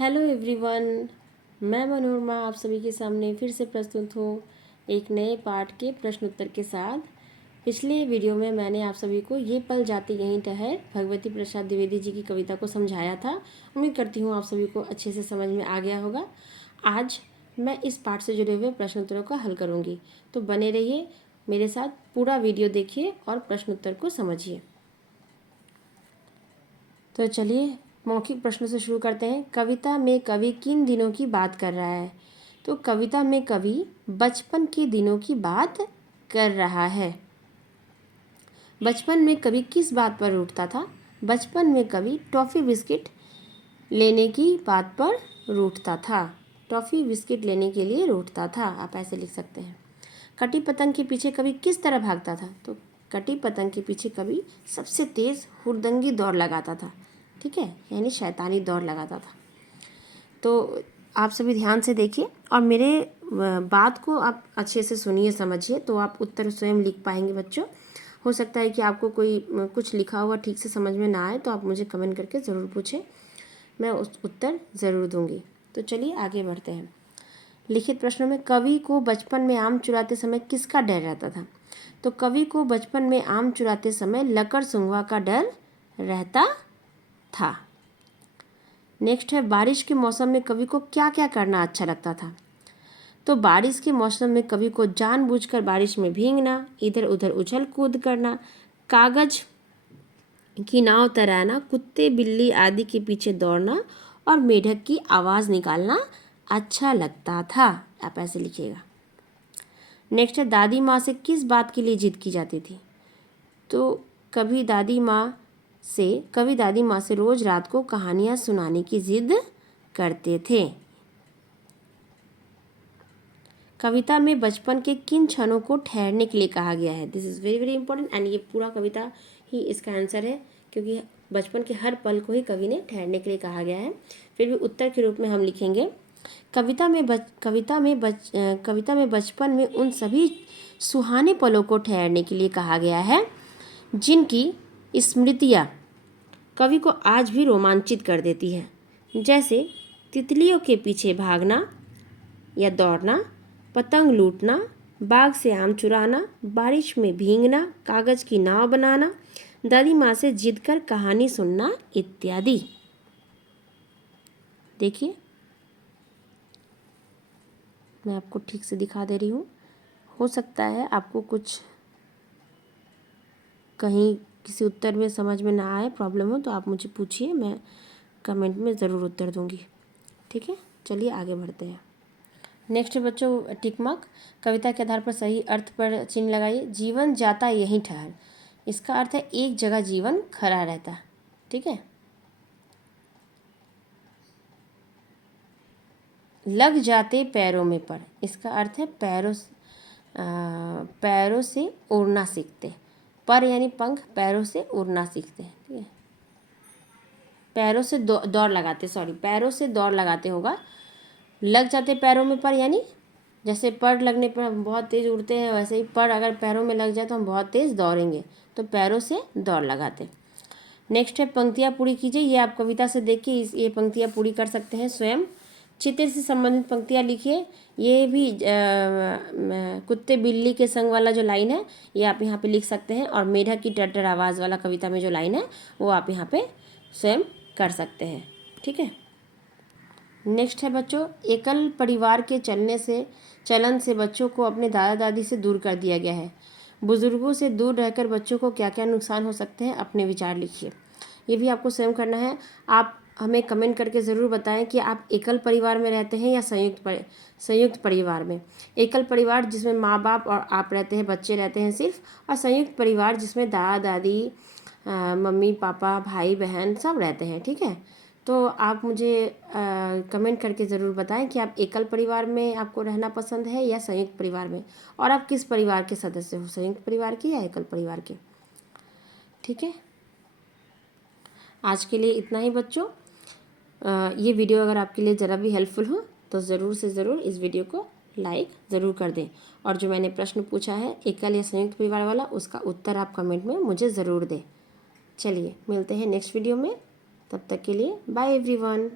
Hello everyone, मैं मनोरमा आप सभी के सामने फिर से प्रस्तुत हूँ एक नए पाठ के प्रश्न उत्तर के साथ। पिछले वीडियो में मैंने आप सभी को ये पल जाते यहीं ठहर भगवती प्रसाद द्विवेदी जी की कविता को समझाया था। उम्मीद करती हूँ आप सभी को अच्छे से समझ में आ गया होगा। आज मैं इस पाठ से जुड़े हुए प्रश्न उत्तरों का हल करूँगी, तो बने रहिए मेरे साथ, पूरा वीडियो देखिए और प्रश्न उत्तर को समझिए। तो चलिए मौखिक प्रश्नों से शुरू करते हैं। कविता में कवि किन दिनों की बात कर रहा है? तो कविता में कवि बचपन के दिनों की बात कर रहा है। बचपन में कवि किस बात पर रूठता था? बचपन में कवि टॉफ़ी बिस्किट लेने की बात पर रूठता था। टॉफ़ी बिस्किट लेने के लिए रूठता था, आप ऐसे लिख सकते हैं। कटी पतंग के पीछे कवि किस तरह भागता था? तो कटी पतंग के पीछे कवि सबसे तेज़ हुड़दंगी दौड़ लगाता था, ठीक है, यानी शैतानी दौड़ लगाता था। तो आप सभी ध्यान से देखिए और मेरे बात को आप अच्छे से सुनिए, समझिए, तो आप उत्तर स्वयं लिख पाएंगे बच्चों। हो सकता है कि आपको कोई कुछ लिखा हुआ ठीक से समझ में ना आए, तो आप मुझे कमेंट करके ज़रूर पूछें, मैं उस उत्तर ज़रूर दूंगी। तो चलिए आगे बढ़ते हैं। लिखित प्रश्नों में कवि को बचपन में आम चुराते समय किसका डर रहता था? तो कवि को बचपन में आम चुराते समय लकड़ सुंघवा का डर रहता था। नेक्स्ट है, बारिश के मौसम में कवि को क्या क्या करना अच्छा लगता था? तो बारिश के मौसम में कवि को जानबूझकर बारिश में भीगना, इधर उधर उछल कूद करना, कागज की नाव तैराना, कुत्ते बिल्ली आदि के पीछे दौड़ना और मेढक की आवाज़ निकालना अच्छा लगता था। आप ऐसे लिखिएगा। नेक्स्ट है, दादी माँ से किस बात के लिए जिद की जाती थी? तो कभी दादी माँ से रोज रात को कहानियाँ सुनाने की जिद करते थे। कविता में बचपन के किन क्षणों को ठहरने के लिए कहा गया है? This is very very important, and ये पूरा कविता ही इसका आंसर है, क्योंकि बचपन के हर पल को ही कवि ने ठहरने के लिए कहा गया है। फिर भी उत्तर के रूप में हम लिखेंगे, कविता में बचपन में उन सभी सुहाने पलों को ठहरने के लिए कहा गया है जिनकी स्मृतियाँ कवि को आज भी रोमांचित कर देती है, जैसे तितलियों के पीछे भागना या दौड़ना, पतंग लूटना, बाग से आम चुराना, बारिश में भीगना, कागज की नाव बनाना, दादी माँ से जिद कर कहानी सुनना इत्यादि। देखिए मैं आपको ठीक से दिखा दे रही हूँ। हो सकता है आपको कुछ कहीं किसी उत्तर में समझ में ना आए, प्रॉब्लम हो, तो आप मुझे पूछिए, मैं कमेंट में ज़रूर उत्तर दूंगी, ठीक है। चलिए आगे बढ़ते हैं। नेक्स्ट बच्चों, टिक मार्क, कविता के आधार पर सही अर्थ पर चिन्ह लगाइए। जीवन जाता यहीं ठहर, इसका अर्थ है एक जगह जीवन खड़ा रहता, ठीक है। लग जाते पैरों में पर, इसका अर्थ है पैरों से उड़ना सीखते। पर यानी पंख, पैरों से उड़ना सीखते हैं, ठीक है। पैरों से दौड़ लगाते, सॉरी, पैरों से दौड़ लगाते होगा। लग जाते पैरों में पर, यानी जैसे पर लगने पर हम बहुत तेज़ उड़ते हैं, वैसे ही पर अगर पैरों में लग जाए तो हम बहुत तेज़ दौड़ेंगे, तो पैरों से दौड़ लगाते। नेक्स्ट है, पंक्तियाँ पूरी कीजिए। ये आप कविता से देख के ये पंक्तियाँ पूरी कर सकते हैं स्वयं। चित्र से संबंधित पंक्तियाँ लिखिए। ये भी कुत्ते बिल्ली के संग वाला जो लाइन है ये आप यहाँ पे लिख सकते हैं, और मेढक की टर्टर आवाज़ वाला कविता में जो लाइन है वो आप यहाँ पे स्वयं कर सकते हैं, ठीक है। नेक्स्ट है बच्चों, एकल परिवार के चलन से बच्चों को अपने दादा दादी से दूर कर दिया गया है। बुजुर्गों से दूर रहकर बच्चों को क्या क्या नुकसान हो सकते हैं, अपने विचार लिखिए। ये भी आपको स्वयं करना है। आप हमें कमेंट करके ज़रूर बताएं कि आप एकल परिवार में रहते हैं या संयुक्त परिवार में। एकल परिवार जिसमें माँ बाप और आप रहते हैं, बच्चे रहते हैं सिर्फ, और संयुक्त परिवार जिसमें दादा दादी, मम्मी पापा, भाई बहन सब रहते हैं, ठीक है। तो आप मुझे कमेंट करके ज़रूर बताएं कि आप एकल परिवार में आपको रहना पसंद है या संयुक्त परिवार में, और आप किस परिवार के सदस्य हो, संयुक्त परिवार के या एकल परिवार के, ठीक है। आज के लिए इतना ही बच्चों। ये वीडियो अगर आपके लिए ज़रा भी हेल्पफुल हो तो ज़रूर से ज़रूर इस वीडियो को लाइक ज़रूर कर दें, और जो मैंने प्रश्न पूछा है एकल या संयुक्त परिवार वाला, उसका उत्तर आप कमेंट में मुझे ज़रूर दें। चलिए मिलते हैं नेक्स्ट वीडियो में, तब तक के लिए बाय एवरीवन।